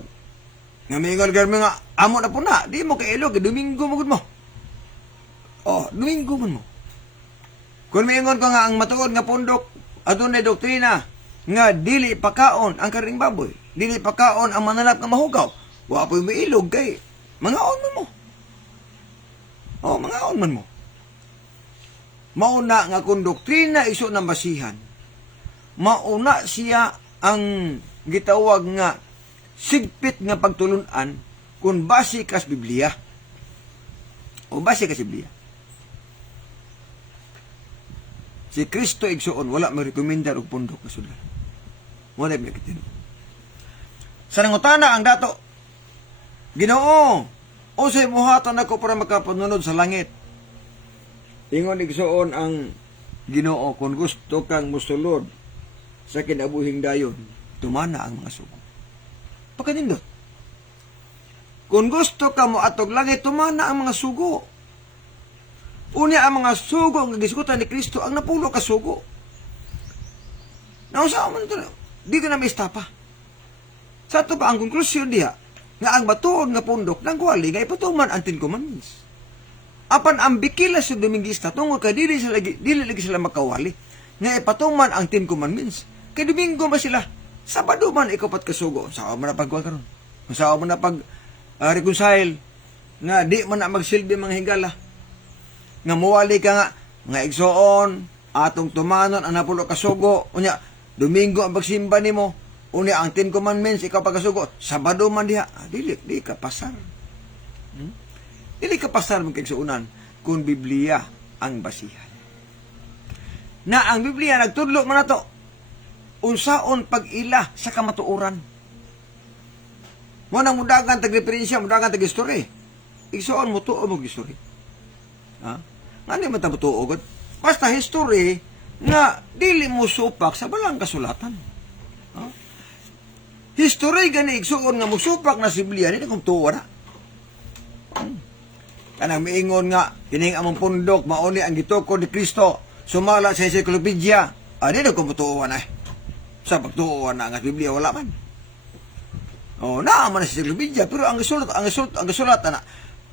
Nga mingon garmi nga amo na po na, di mo kay ilog, Domingo mo gud mo. Oh, Domingo mo. Kung mingon ko nga ang matuod nga pundok adunay doktrina nga dili pakaon ang karing baboy, dili pakaon ang mananap nga mahugaw, wa po'y mailog kay mangaon man mo. Oh, mangaon man mo. Mauna nga kung doktrina iso ng basihan, mauna siya ang gitawag nga sigpit nga pagtulunan kung base kas Biblia. O base kas Biblia. Si Kristo igsuon wala ma-recommendar og pundok nga sudlan. Wala may kitin. Sa nangutana ang dato, Ginoo, usay muhatan ako para makapanunod sa langit. Ingon igsuon ang Ginoo, kung gusto kang musulod sa kinabuhing dayon, tumana ang mga sugo. Pagkanindot. Kung gusto ka mo atog langit, tumana ang mga sugo. Unya ang mga sugo ang gisgutan ni Kristo ang napulo ka sugo. Nausa man ito, di ko na may istapa. Sa ito pa ang konklusyon diha, nga ang batuod nga pundok ng kuwali nga ipatuman ang Ten Commandments. Apan ang bikila sa Domingista tungod kay dili lagi sila makawali nga ipatuman ang Ten Commandments. Kay Domingo ba sila? Sabado man ikaw pat kasugo. Saan mo na pagkuha karon? Saan mo na pag reconcile nga di man na magsilbi mga higala. Nga muwali ka nga igsoon atong tumanon ang napulo kasugo. Unya Domingo ang pagsimba nimo. Unya ang Ten Commandments ikaw pagkasugo. Sabado man diha. Dili ka pasar. Dili ka pasar mong kaigsuunan kung Biblia ang basihan. Na ang Biblia nagtudlo man nato unsaon pag-ila sa kamatuoran. Mo nang mudagan tag-referensya, mudagan tag-history. Igsuon mo tuo mo history. Ha? Ngani man ta tuo gud? Basta history nga dili mo supak sa balang kasulatan. Ha? History gani igsuon nga musupak na si Biblia ni kung tuo na. Kanang miingon nga kining among pundok mauni ang gitukod ni Kristo sumala sa encyclopedia. Ani na kung tuo na. Sa pagtuon na ang Biblia wala man. Oh, naaman na sa encyclopedia pero ang gasulat na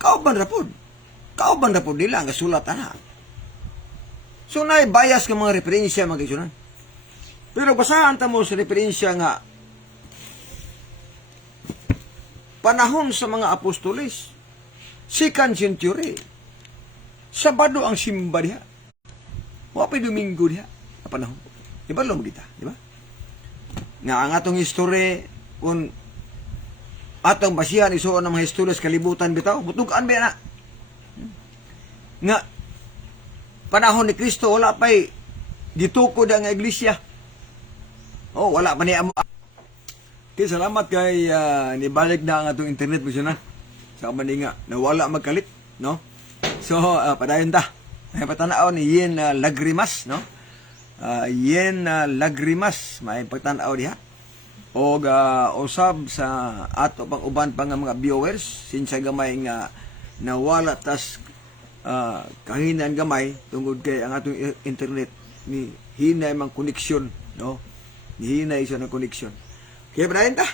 kauban rapod nila ang gasulat na. So na bias ka mga referensya mga kisunan. Pero basahan ta mo sa referensya nga panahon sa mga apostoles, second century, Sabado ang simba diha. Wapay Domingo diha na panahon. Iba lang kita, di ba? Nga ang atong history kung atong basihan isuon ng mga history sa kalibutan bitaw, butugan ba na? Nga panahon ni Kristo wala pa'y gitukod ang iglesia. Oh, wala pa ni amo. Okay, salamat kay nibalik na ang atong internet mo siya na. Sa maninga, nawala magkalit, no? So, padayon ta. May patanaw ni Yen Lagrimas, no? Yen Lagrimas, may pagtanaw diha. O usab sa ato pang uban pa nga mga viewers, sinsa gamay nga nawala tas kahinan gamay tungod kay ang atong internet ni hinay mang koneksyon, no? Ni hinay siya ng koneksyon. Kaya padayon ta.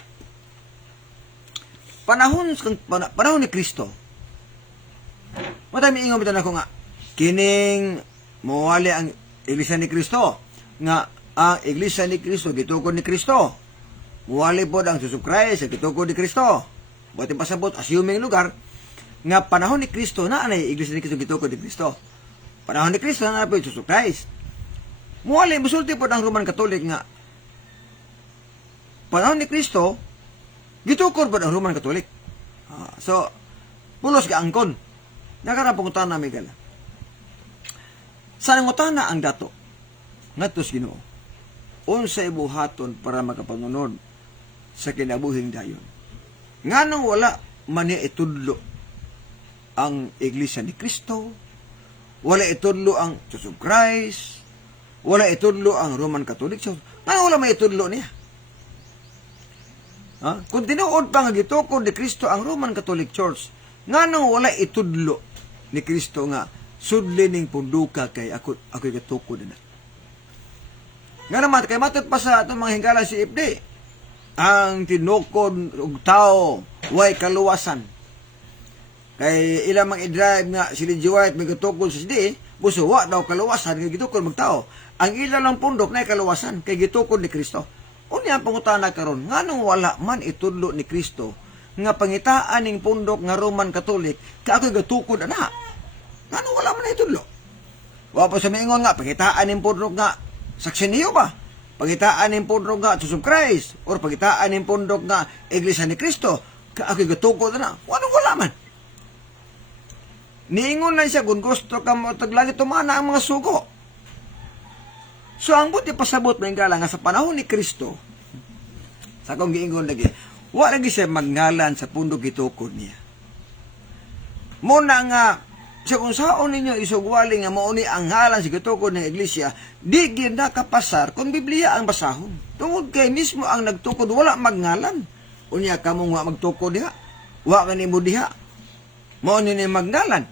Panahon ni Kristo. Matay miingon bitan ako nga kining mawali ang Iglesia ni Kristo nga ang Iglesia ni Kristo gitukod ni Kristo. Mawali po ang Jesus Christ gitukod ni Kristo. Buti pasabot assuming lugar nga panahon ni Kristo na anay Iglesia ni Kristo gitukod ni Kristo. Panahon ni Kristo na po Jesus Christ. Muali, musulti po ang Roman Catholic nga, panahon ni Kristo, gitukod po ang Roman Catholic. So, pulos ka angkon. Nakarapong na Miguel. Sa nangutana ang dato, ngatos Ginoo, unsay buhaton para makapangunod sa kinabuhing dayon. Nganong wala man itudlo ang Iglesia ni Kristo, wala itudlo ang Church of Christ, wala itudlo ang Roman Catholic Church. Nganong wala may itudlo niya? Kung tinuod pa nga gitukod ni Kristo ang Roman Catholic Church, nganong wala itudlo ni Kristo nga sudli ning punduka kay ako gitukod na. Nga naman, kay matot pa sa itong mga hinggalan si FD, ang tinukod og tao, way kaluwasan. Kay ilang mga i-drive nga, si Lidgy White, may gitukod sa SD, busuwa daw kaluwasan, kay gitukod magtao. Ang ilang lang pundok na kaluwasan, kay gitukod ni Kristo. Unya ang pangutana karon, nganong wala man itudlo ni Kristo, nga pangitaan ning pundok nga Roman Catholic, kay ako gitukod ana. Nganong wala man itudlo? Wa pa sa mingon nga, pangitaan ning pundok nga, saksiniyo ba? Pagitaan ng pundok nga Church of Christ or pagitaan ng pundok nga Iglesia ni Kristo, kaagi gatukod na. Anong wala man? Niingon lang siya kung gusto ka mo taglagi tumana ang mga sugo. So ang buti pasabot may ngala nga sa panahon ni Kristo, sa kong giingon lagi, wala lagi siya magngalan sa pundok gitukod niya. Muna nga sa kung saan ninyo isugwali nga mauni ang ngalan sa gitukod ng iglesia, di ginakapasar kung Biblia ang basahon. Tungod kay mismo ang nagtukod, wala magngalan. Unya ka mong magtukod diha, wa ka ni mo diha. Mauni ni magngalan.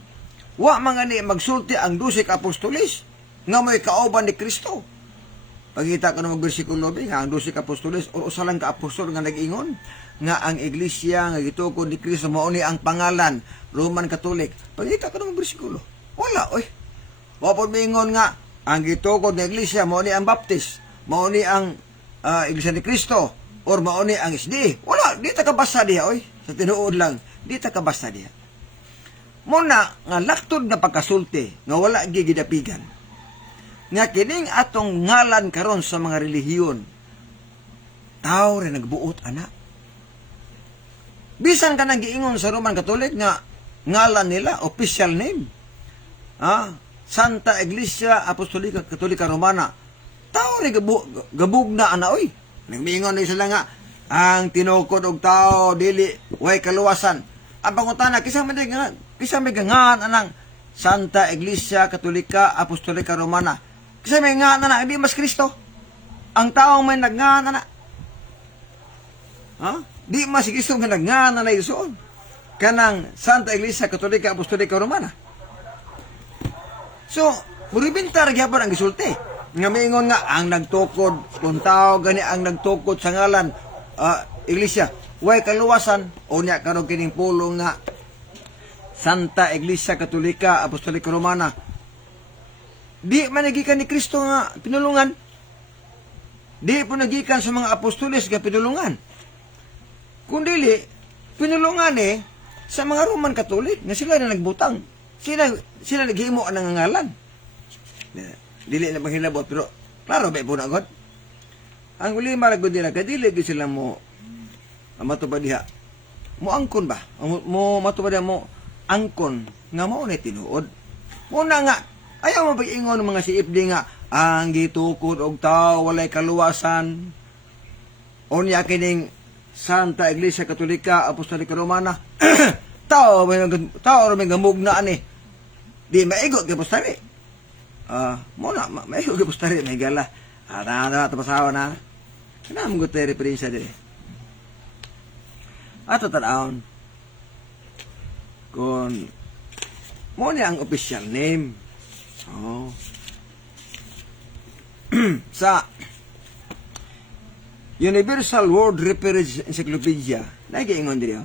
Wa mga ni magsulti ang 12 apostoles nga may kauban ni Kristo. Pagkita ka ng bersikulo nga ang 12 apostoles o usalang ka apostol nga nag-ingon nga ang iglesia nga gitukod ni Kristo mauni ang pangalan Roman Catholic. Pagkita ka ng bersikulo, wala oy. Wa pod mingon nga ang gitukod ng iglesia mauni ang Baptist, mauni ang Iglesia ni Kristo or mauni ang SD. Wala, di ta kabasa diha oy. Sa tinuod lang, di ta kabasa diha. Muna nga laktod na pagkasulti nga wala gigidapigan. Nga kining atong ngalan karon sa mga relihiyon, tao rin nagbuot ana. Bisan ka nang giingon sa Roman Catholic nga ngalan nila, official name. Santa Iglesia Apostolica Catholica Romana. Tao rin gabug na ana oy. Nagmiingon na sila nga, ang tinukod og tao dili way kaluwasan. Ang pangutana kisa may gangan anang Santa Iglesia Catholica Apostolica Romana. Kisa may ngan ana di mas Kristo. Ang taong may nagngan ana. Di mas Kristo nga nagngan ana isoon. Kanang Santa Iglesia Catholica Apostolica Romana. So, muribintar gyapon ang gisulti. Nga maingon nga ang nagtukod kung tao gani ang nagtukod sa ngalan iglesia way kaluwasan o niya karon kining pulong nga Santa Iglesia Catholica Apostolica Romana. Di man nagikan ni Kristo nga pinulungan. Di po nagikan sa mga apostoles nga pinulungan. Kundili pinulungan sa mga Roman Catholic nga sila na nagbutang. Sila naghimo ang ngalan. Dili na panghilabot pero klaro ba po na god. Ang uli maragod nila kadili gyud sila mo matubad diha. Mo angkon ba? Mo matubad mo angkon nga mao ni tinuod. Muna nga ayaw mo pag-ingon ng mga CFD nga ang gitukod og tao walay kaluwasan. Unya kining Santa Iglesia Catholica Apostolica Romana. tao may gamug na ani. Di maigot kay apostoli. Muna, may huwag po stari, may gala. Tapasawa na. Kana mo gute referensya din. Ato tanaon. Kung muna ang official name. Sa Universal World Reference Encyclopedia, nag-iingon din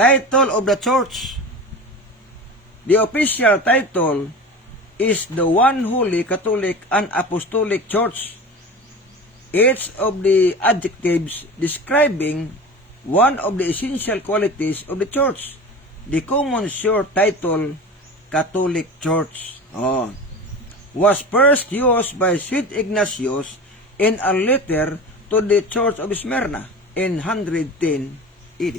Title of the Church. The official title is the One Holy Catholic and Apostolic Church. Each of the adjectives describing one of the essential qualities of the church. The common short title, Catholic Church. Was first used by St. Ignatius in a letter to the Church of Smyrna in 110 AD.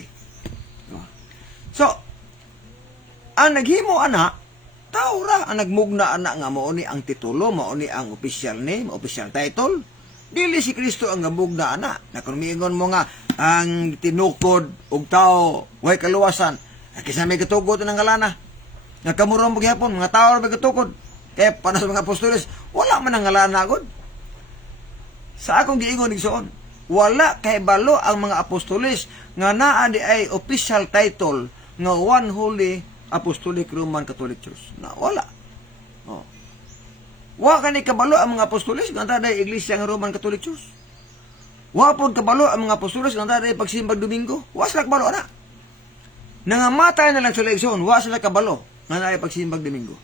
So, ang naghimo ana, tao ra ang nagmugna ana nga mao ni ang titulo, mao ni ang official name, official title. Dili si Kristo ang ngamugna ana. Na kung miingon mo nga ang tinukod og tao way kaluwasan, kisa may katugod ng ngalana. Nakamurong paghapon mga tao ra may katukod. Kaya panas mga apostoles, wala man ang ngalana gud. Sa akong giingon igsoon, wala kay balo ang mga apostoles nga naa di ay official title nga One Holy Apostolic Roman Catholic Church. Na wala. Wa kani kabalo ang mga apostoles nga ada iglesia nga Roman Catholic Church. Wa pod kabalo ang mga apostoles nga ada pagsimbag Domingo. Wa sila kabalo ana. Nangamatay na lang sila igsoon, wa sila kabalo nga naa pagsimbag Domingo.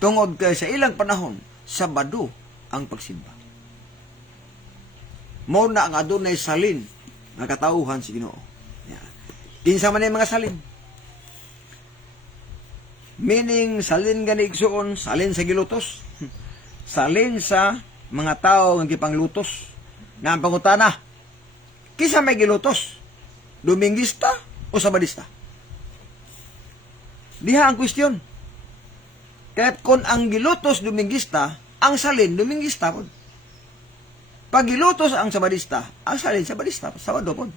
Tungod kay sa ilang panahon, Sabado ang pagsimba. Mao na ang adunay salin nga katauhan si Ginoo. Kinsa man mga salin? Meaning salin gani igsuon, salin sa gilutos. Salin sa mga tao nga gipanglutos. Na ang pangutana, kinsa may gilutos? Domingista o Sabadista? Diha ang question. Kaya kung ang gilutos Domingista, ang salin Domingista po. Pag gilutos ang Sabadista, ang salin Sabadista, Sabado po.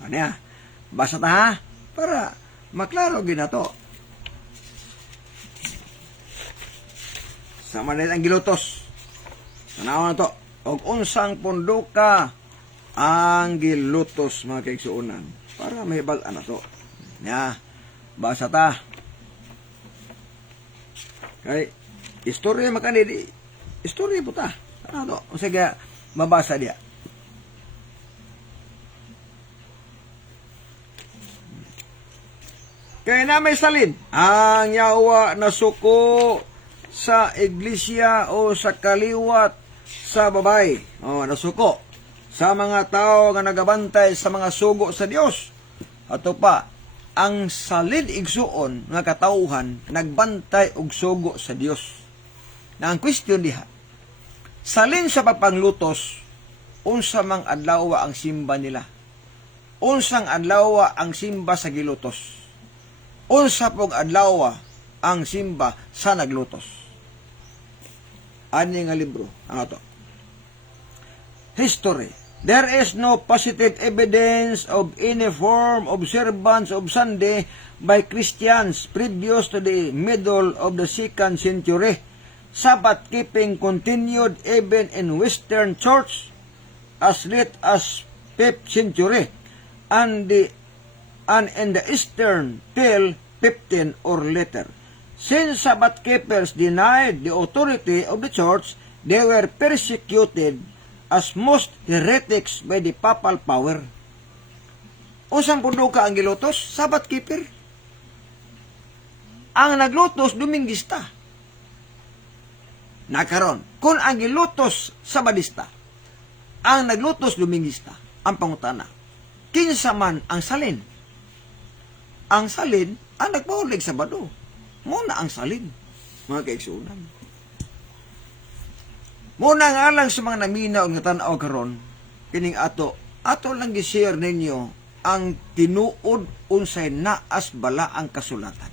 Ano ya? Basa ta ha? Para maklaro ginato. Sama na ang gilutos. Tanaw na to. Og unsang punduka ang gilutos mga kaigsuonan. Para may bag-an na to. Ya, basa ta. Kay istorya makani di istorya po ta. Ano to? Sige, mabasa dia. Kaya na may salin ang yawa na suko sa iglesia o sa kaliwat sa babay. Nasuko sa mga tao nga nagabantay sa mga sugo sa Dios. Ato pa, ang salin igsuon nga katauhan nagbantay og sugo sa Dios. Na ang question diha, salin sa pagpanglutos, unsa mang adlaw ang simba nila? Unsang adlaw ang simba sa gilutos? Unsa pong adlaw ang simba sa naglutos? Ani nga libro, ano to? History. There is no positive evidence of any form of observance of Sunday by Christians previous to the middle of the 2nd century. Sabbath keeping continued even in Western Church as late as 5th century and in the Eastern till 15 or later. Since Sabbath keepers denied the authority of the Church, they were persecuted as most heretics by the papal power. Usang punduka ang gilutos, Sabbath keeper. Ang naglutos, Domingista. Nakaron, kung ang gilutos, Sabadista, ang naglutos, Domingista, ang pangutana, kinsa man ang salin? Ang salin, ang nagpahulig Sabado. Muna ang salin, mga kaigsuunan. Muna nga lang sa mga naminaw nga tanaw karon, kining ato lang gi-share ninyo ang tinuod unsay naas bala ang kasulatan.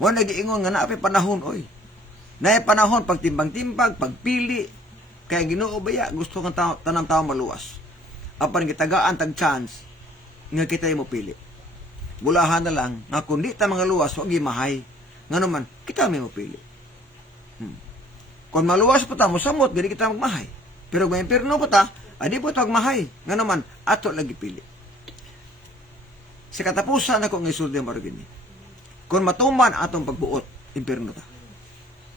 Mo nagiingon nga naapay panahon oy. Naay panahon pagtimbang-timbang, pagpili kay Ginoo baya gusto nga tanang tawo maluwas. Apan gitagaan tag chance nga kita mo pili. Bulahan na lang nga kundi ta mga luwas wag gimahay. Nganuman kita may mo pili. Kung maluwas po ta, musamot, gani kita magmahay. Pero kung may impirno po ta, adi po ito magmahay. Nga naman, ato lagi pili. Sa katapusan ako ng isulde mo rin. Kung matuman atong pagbuot, impirno ta.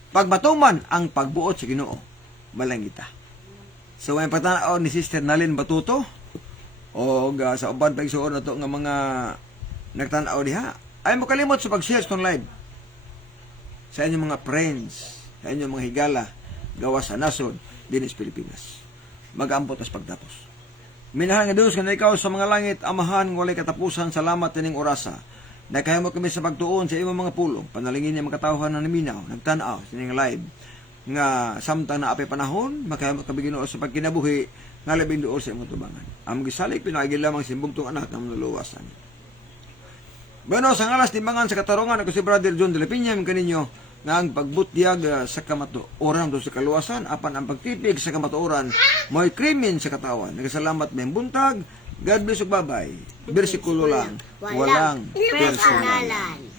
Pag matuman ang pagbuot sa Ginoo, balang kita. So, ang patanaw ni Sister Nalin Batuto, o sa uban pa igsuon na ito nga mga nagtanaw diha, ay mo kalimot sa pag-share itong live. Sa inyong mga friends, sa inyong mga higala, gawa sa nasod, dinis Pilipinas. Mag-ampot as pagtapos. Minahal nga Diyos, nga ikaw sa mga langit, amahan, walay katapusan, salamat tining orasa. Nakahimo kami sa pagtuon sa imong mga pulong. Panalingin niya mga katawhan na naminaw, nagtanaw sa inyong live. Nga samtang na apay panahon, makahimo kami Ginoo sa pagkinabuhi, nga labing duol sa imong tubangan. Ang gisalik, pinagi lamang simbugtong anak ng luluwasan. Bueno, sa ngalas timbangan sa katarungan, ako si Brother John de la Piña, kaninyo, nga ang pagbutyag sa kamatuoran do sa kaluwasan, apan ang pagtipig sa kamatuoran, mo'y krimen sa katawan. Nagasalamat may buntag, God bless ug babay. Bersikulo lang, walang personalan.